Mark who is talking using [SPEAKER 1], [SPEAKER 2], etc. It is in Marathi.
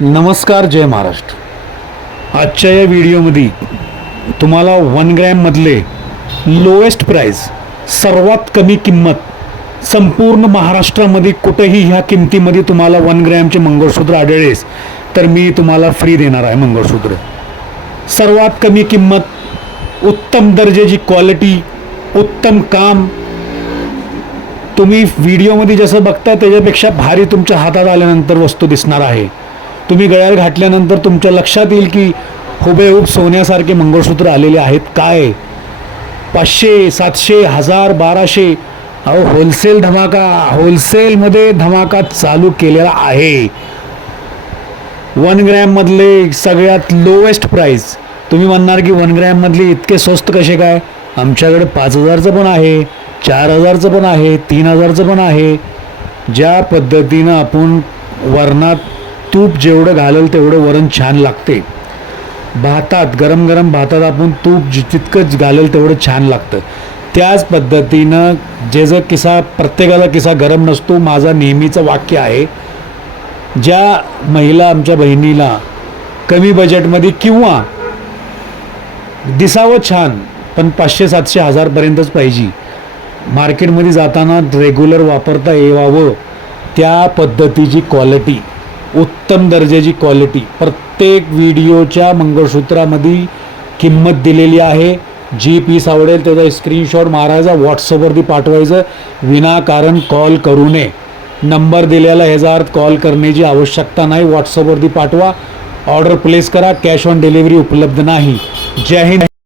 [SPEAKER 1] नमस्कार जय महाराष्ट्र. आजच्या या व्हिडिओमध्ये तुम्हाला वन ग्रॅममधले लोएस्ट प्राईज सर्वात कमी किंमत संपूर्ण महाराष्ट्रामध्ये कुठेही ह्या किमतीमध्ये तुम्हाला वन ग्रॅमचे मंगळसूत्र आढळेस तर मी तुम्हाला फ्री देणार आहे मंगळसूत्र. सर्वात कमी किंमत उत्तम दर्जाची क्वालिटी उत्तम काम. तुम्ही व्हिडिओमध्ये जसं बघता त्याच्यापेक्षा भारी तुमच्या हातात आल्यानंतर वस्तू दिसणार आहे. तुम्ही गळ्यात घातल्यानंतर तुमच्या लक्षात येईल की हुबेहूब सोन्यासारखे मंगळसूत्र आलेले आहेत. काय? पाचशे सातशे हजार बाराशे. अहो होलसेल धमाका. होलसेलमध्ये धमाका चालू केलेला आहे. वन ग्रॅममधले सगळ्यात लोएस्ट प्राईस तुम्ही म्हणणार की वन ग्रॅममधले इतके स्वस्त कसे काय? आमच्याकडे पाच हजारचं पण आहे चार हजारचं पण आहे तीन हजारचं पण आहे. ज्या पद्धतीनं आपण वर्णात तूप जेवढं घालेल तेवढं वरण छान लागते. भातात गरम गरम भातात आपण तूप जितकंच घालेल तेवढं छान लागतं. त्याच पद्धतीनं जे जर किसा प्रत्येकाचा किसा गरम नसतो माझा नेहमीचं वाक्य आहे ज्या महिला आमच्या बहिणीला कमी बजेटमध्ये किंवा दिसावं छान पण पाचशे सातशे हजारपर्यंतच पाहिजे मार्केटमध्ये जाताना रेग्युलर वापरता यावं त्या पद्धतीची क्वालिटी उत्तम दर्जाची क्वालिटी प्रत्येक व्हिडिओच्या मंगळसूत्रामध्ये किंमत दिलेली आहे. जी पीस आवडेल त्याचा स्क्रीनशॉट मारायचा व्हॉट्सअपवरती पाठवायचं. विनाकारण कॉल करू नये. नंबर दिलेला ह्याचा अर्थ कॉल करण्याची आवश्यकता नाही. व्हॉट्सअपवरती पाठवा. ऑर्डर प्लेस करा. कॅश ऑन डिलिव्हरी उपलब्ध नाही. जय हिंद.